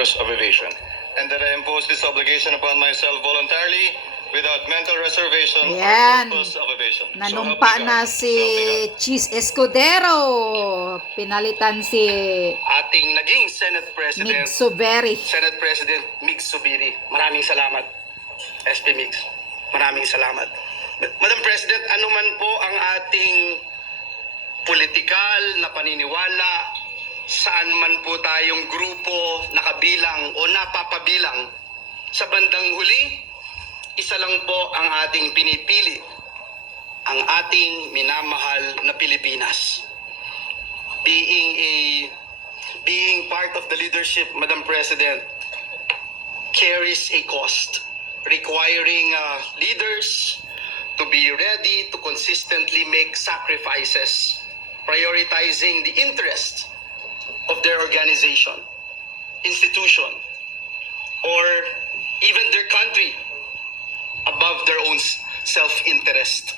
of evasion, and that I impose this obligation upon myself voluntarily without mental reservation Ayan. or purpose of evasion. Nanumpa na si Cheese Escudero. Pinalitan si Ating naging Senate President, Mig Suberi. Senate President Mig Subiri. Maraming salamat, SP Mig. Maraming salamat. Madam President, anuman po ang ating politikal na paniniwala, saan man po tayong grupo nakabilang o napapabilang, sa bandang huli, isa lang po ang ating pinipili, ang ating minamahal na Pilipinas. Being part of the leadership, Madam President, carries a cost, requiring leaders to be ready to consistently make sacrifices, prioritizing the interests of their organization, institution, or even their country above their own self-interest.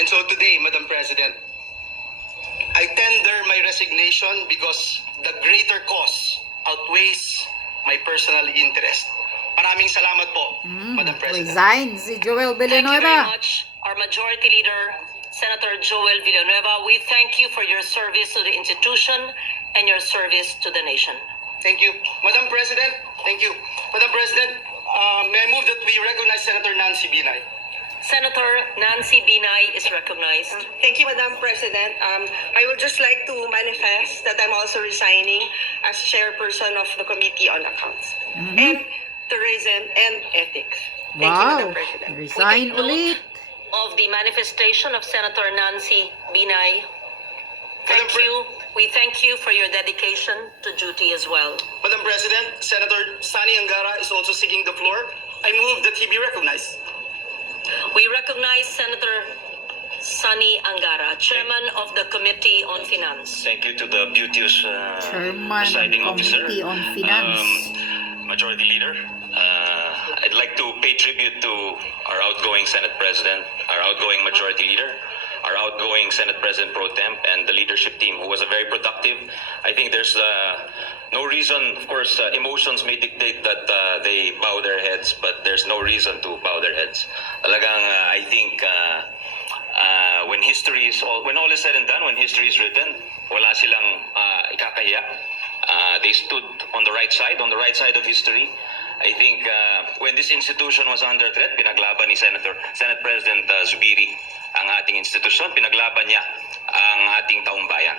And so today, Madam President, I tender my resignation because the greater cause outweighs my personal interest. Maraming salamat po, Madam President. Resign si Joel Thank you very Villanueva. much, our Majority Leader, Senator Joel Villanueva. We thank you for your service to the institution and your service to the nation. Thank you. Madam President, thank you. Madam President, may I move that we recognize Senator Nancy Binay? Senator Nancy Binay is recognized. Thank you, Madam President. I would just like to manifest that I'm also resigning as chairperson of the Committee on Accounts and Tourism and Ethics. Thank you, Madam Wow. President. Resign We take note ulit. of the manifestation of Senator Nancy Binay. Thank Madam you. We thank you for your dedication to duty as well. Madam President, Senator Sani Angara is also seeking the floor. I move that he be recognized. We recognize Senator Sani Angara, Chairman of the Committee on Finance. Thank you to the beauteous Chairman presiding of officer. Committee on Finance. Majority Leader, I'd like to pay tribute to our outgoing Senate President, our outgoing Majority Leader, our outgoing Senate President Pro Temp, and the leadership team, who was a very productive. I think there's no reason, of course, emotions may dictate that they bow their heads, but there's no reason to bow their heads. Talagang, I think, when all is said and done, when history is written, wala silang ikakahiya. They stood on the right side of history. I think when this institution was under threat, pinaglaban ni Senate President Zubiri ang ating institusyon, pinaglaban niya ang ating taumbayan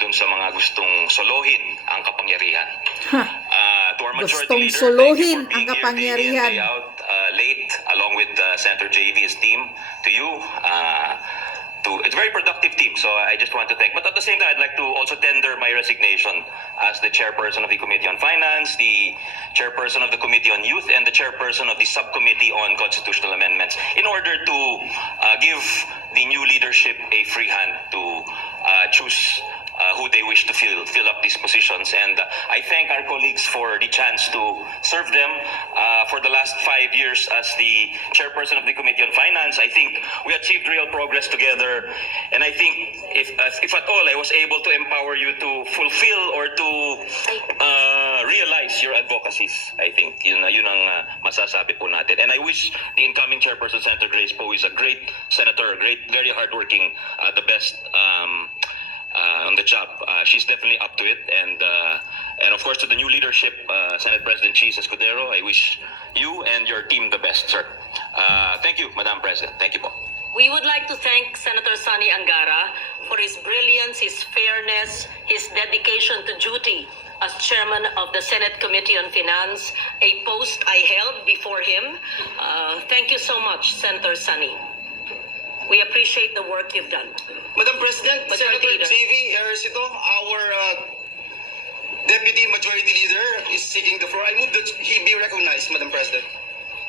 dun sa mga gustong solohin ang kapangyarihan. To our majority Gustong leader, solohin thank you ang for being here day in, kapangyarihan. day out, late, along with Senator JV's team. To you, it's a very productive team, so I just want to thank. But at the same time, I'd like to also tender my resignation as the chairperson of the Committee on Finance, the chairperson of the Committee on Youth, and the chairperson of the Subcommittee on Constitutional Amendments, in order to give the new leadership a free hand to choose who they wish to fill up these positions. And I thank our colleagues for the chance to serve them for the last 5 years as the chairperson of the Committee on Finance. I think we achieved real progress together, and I think if at all I was able to empower you to fulfill or to realize your advocacies. I think yun ang masasabi po natin. And I wish the incoming chairperson, Senator Grace Poe, is a great senator, very hardworking, the best on the job. She's definitely up to it, and of course to the new leadership, Senate President Cheese Escudero, I wish you and your team the best, sir. Thank you, Madam President. Thank you po. We would like to thank Senator Sani Angara for his brilliance, his fairness, his dedication to duty as chairman of the Senate Committee on Finance, a post I held before him. Thank you so much, Senator Sani. We appreciate the work you've done. Madam President, Majority Senator Leader. JV Ejercito, our Deputy Majority Leader, is seeking the floor. I move that he be recognized, Madam President.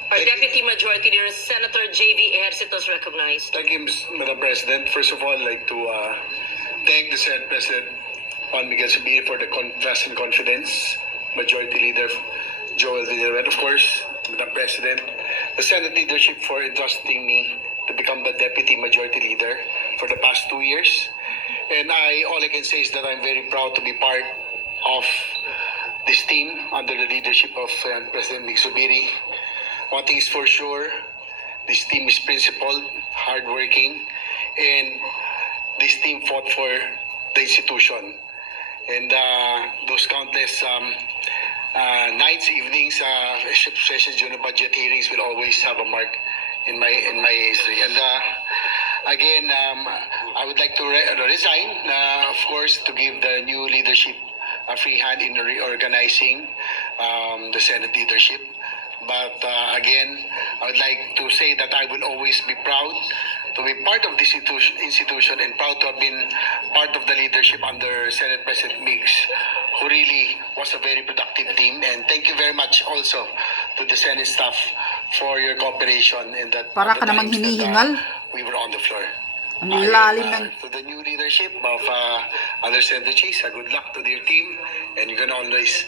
Our Thank you. Deputy Majority Leader, Senator J.V. Ejercito, is recognized. Thank you, Madam President. First of all, I'd like to thank the Senate President Juan Miguel Zubiri for the trust and confidence. Majority Leader Joel Villanueva, and of course, Madam President, the Senate leadership for entrusting me to become the Deputy Majority Leader for the past 2 years. And all I can say is that I'm very proud to be part of this team under the leadership of President Mig Zubiri. One thing is for sure, this team is principled, hardworking, and this team fought for the institution. And those countless nights, evenings, sessions during the budget hearings will always have a mark in my history. And again, I would like to resign, of course, to give the new leadership a free hand in reorganizing the Senate leadership. But again, I would like to say that I will always be proud to be part of this institution and proud to have been part of the leadership under Senate President Migs, who really was a very productive team. And thank you very much also to the Senate staff for your cooperation in that. Para ka the namang times that, hinihingal. we were on the floor. Ang lalim ng... To the new leadership of under Senator Cheese, good luck to their team, and you can always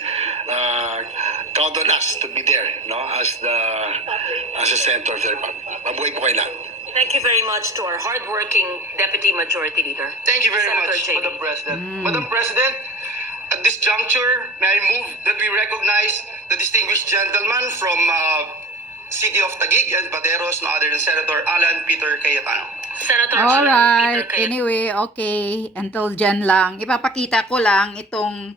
count on us to be there, no, as a senator of the Republic. Mabuhay po kayo lahat. Thank you very much to our hardworking Deputy Majority Leader. Thank you very Senator much, JV. Madam President. Madam President, at this juncture, may I move that we recognize the distinguished gentleman from City of Taguig and Pateros, no other than Senator Alan Peter Cayetano. Senator Alright, Peter Cayetano. anyway, okay. Until dyan lang. Ipapakita ko lang itong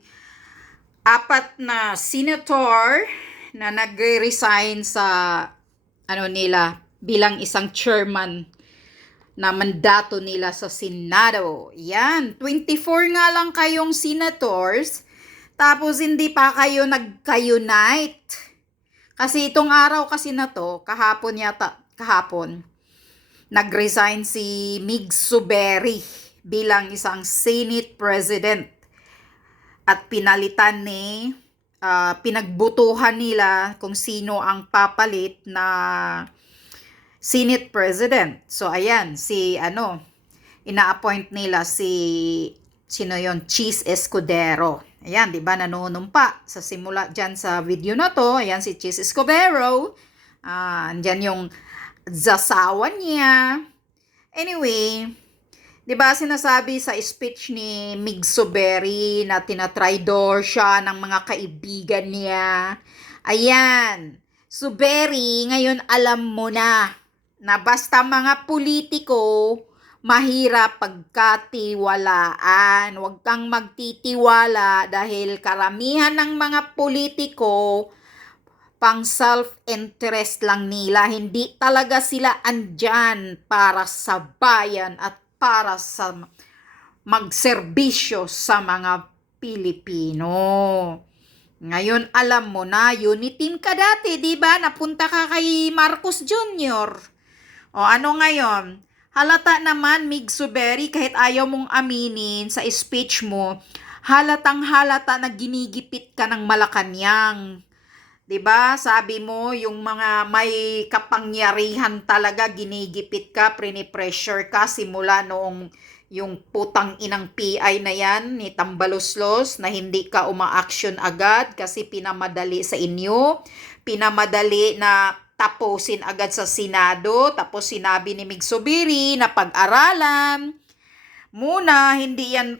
4 na senator na nag-resign sa nila bilang isang chairman na mandato nila sa Senado. Yan, 24 nga lang kayong senators, tapos hindi pa kayo nagka-unite. Kasi itong araw kasi na to, kahapon, nag-resign si Mig Zubiri bilang isang Senate President. At pinalitan pinagbutuhan nila kung sino ang papalit na Senate President. So, ayan, ina-appoint nila sino yon, Cheese Escudero. Ayan, di ba, nanunumpa sa simula dyan sa video na to. Ayan, si Cheese Escudero. Andyan yung zasawa niya. Anyway, di ba sinasabi sa speech ni Mig Zubiri na tinatraidor siya ng mga kaibigan niya? Ayan, Zubiri, ngayon alam mo na basta mga politiko, mahirap pagkatiwalaan. Huwag kang magtitiwala dahil karamihan ng mga politiko, pang self-interest lang nila. Hindi talaga sila andyan para sa bayan at para sa magserbisyo sa mga Pilipino. Ngayon, alam mo na, unitin ka dati, di ba? Napunta ka kay Marcos Jr. O ano ngayon? Halata naman, Mig Zubiri, kahit ayaw mong aminin sa speech mo, halatang halata na ginigipit ka ng Malacanang. 'Di ba? Sabi mo, yung mga may kapangyarihan talaga, ginigipit ka, pressure ka simula noong yung putang inang PI na yan ni Tambaloslos na hindi ka uma-action agad kasi pinamadali sa inyo. Pinamadali na tapusin agad sa Senado. Tapos sinabi ni Mig Zubiri na pag-aralan muna, hindi yan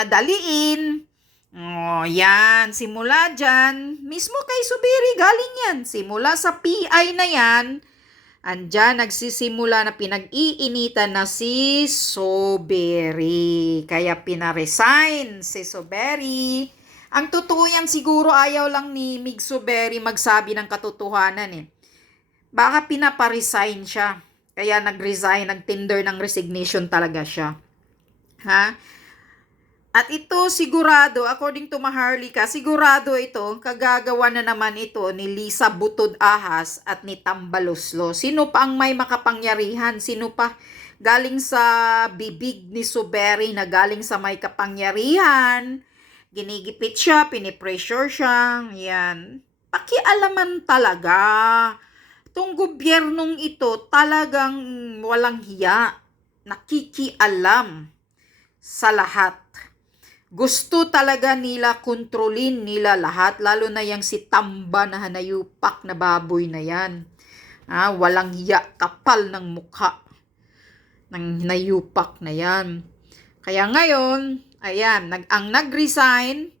madaliin. Oh, yan. Simula dyan, mismo kay Zubiri galing yan. Simula sa PI na yan, andyan nagsisimula na pinag-iinitan na si Zubiri. Kaya pinaresign si Zubiri. Ang totoo yan, siguro ayaw lang ni Mig Zubiri magsabi ng katotohanan eh. Baka pinaparesign siya. Kaya nag-resign, nag-tender ng resignation talaga siya. Ha? At ito sigurado, according to Maharlika, sigurado ito, kagagawa na naman ito ni Lisa Butod Ahas at ni Tambaloslo. Sino pa ang may makapangyarihan? Sino pa galing sa bibig ni Zubiri na galing sa may kapangyarihan? Ginigipit siya, pinipressure siya, yan. Pakialaman talaga. Itong gobyernong ito talagang walang hiya. Nakikialam sa lahat. Gusto talaga nila kontrolin nila lahat, lalo na yang si Tamba na hanayupak na baboy na yan. Walang hiya, kapal ng mukha ng nayupak na yan. Kaya ngayon, ayan, ang nag-resign,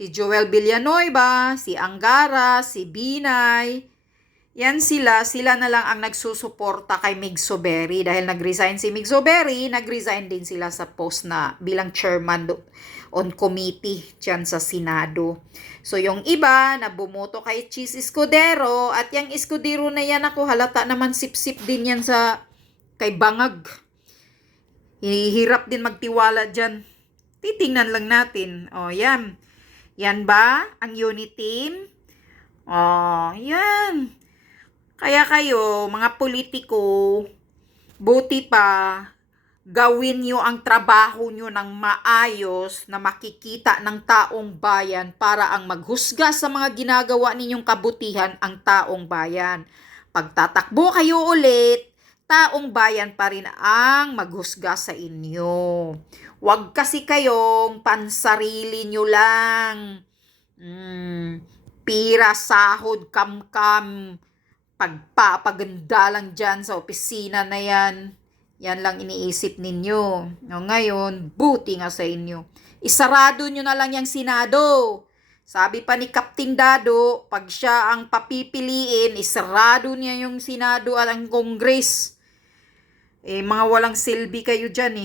Si Joel Villanueva, si Angara, si Binay. Yan sila na lang ang nagsusuporta kay Mig Zuberi. Dahil nag-resign si Mig Zuberi, nag-resign din sila sa post na bilang chairman on committee dyan sa Senado. So yung iba na bumoto kay Chis Escudero, at yung Escudero na yan ako, halata naman sip-sip din yan sa kay Bangag. Hirap din magtiwala dyan. Titingnan lang natin. O yan. Yan ba ang unit team? Oh, yan. Kaya kayo, mga politiko, buti pa, gawin nyo ang trabaho nyo ng maayos na makikita ng taong bayan para ang maghusga sa mga ginagawa ninyong kabutihan ang taong bayan. Pagtatakbo kayo ulit, taong bayan pa rin ang maghusga sa inyo. Huwag kasi kayong pansarili nyo lang. Pira, sahod, kam-kam, pagpapaganda lang dyan sa opisina na yan. Yan lang iniisip ninyo. O ngayon, buti nga sa inyo. Isarado nyo na lang yung Senado. Sabi pa ni Captain Dado, pag siya ang papipiliin, isarado niya yung Senado at ang Congress. Mga walang silbi kayo dyan